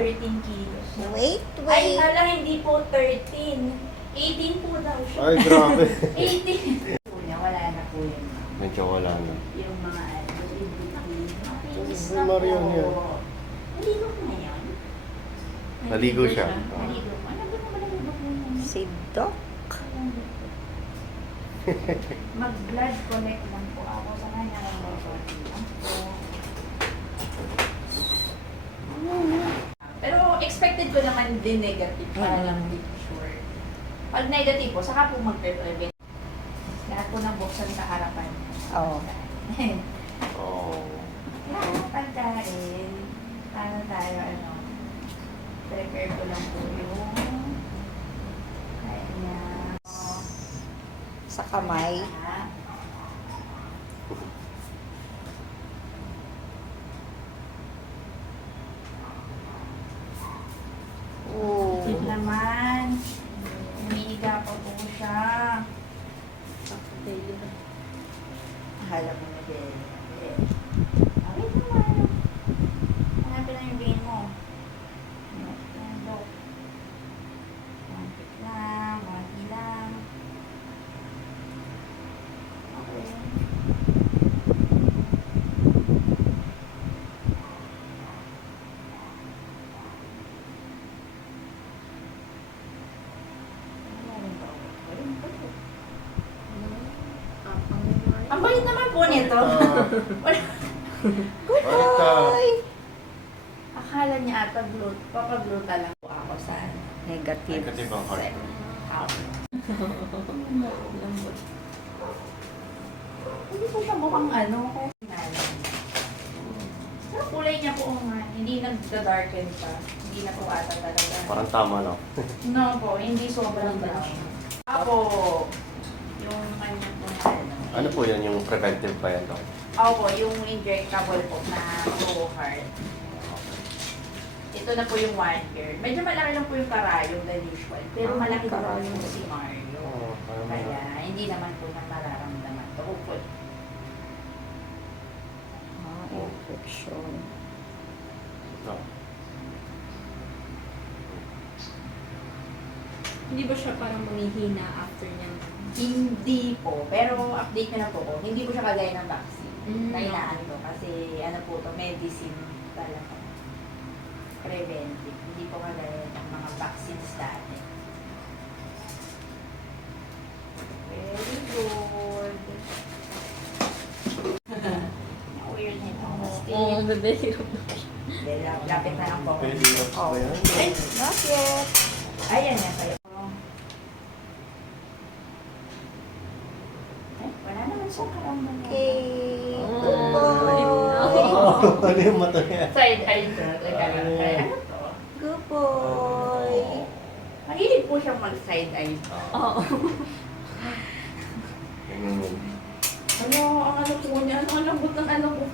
13 kilos. Wait, Ay, wait. hala, hindi po 13. 18 po daw siya. Ay, grabe. 18. Wala na po yun. Medyo wala na. Yung mga Ay, Marion yan. Naligo ko ngayon. Naligo siya. Naligo ko. Ano ba naman ang lubog mo? Si Doc. Mag-blood connect lang po ako sa kanya ng Pero expected ko naman din negative para lang hindi ko sure. Pag negative po, saka po mag-prevent. Lahat po ng buksan sa harapan. Oo. Oh. Pagkain, paano tayo, prepare ko lang po yung kanya. Sa kamay. Oo. Ito naman, umiiga pa po siya. Ahala mo na din. Okay naman. Hanapin lang yung vein mo. Mantik lang, mati lang. Okay. Ang bait naman po nito. Good Basta. boy! Akala niya ata papagluta lang po ako sa Negative. Negative ang heart. house. Lambot. Hindi po siya mukhang kaya sinalan. Pero kulay niya po hindi nagda-darken pa. Hindi na po ata talaga. Parang tama lang. No po, hindi sobrang brown. Ako, yung kanya po Ano po yan, yung preventive pa yan? Doc? Opo, yung injectable po na Pro Heart. Ito na po yung 1 year. Medyo malaki lang po yung karayong than usual. Pero malaki naman karayong. po si Mario. Oo, Kaya hindi naman po na mararamdaman ito. Hopeful. Infection. No. Hindi ba siya parang mamihina after niya? Hindi po. Pero update na po ko. Hindi po siya kagaya ng vaccine. Na Mm. inaano. Kasi ano po to medicine talaga. Preventive. Hindi po kagaya ng mga vaccines dati. Very good. Weird na ito. Oo, bebe. Lapit na lang po. Pwede na Oh. ba yan? Ay, Not yet. ayan yan sa'yo. Ay, wala naman siya karamdaman. Okay. Oh. Good boy. Ano yung mata niya? Side eye ko. Ano to? Good boy. Mahilig po siyang mag-side eye. Oo. Mm. Ano, ang ano po niya? Ano ang lambot ng ano po?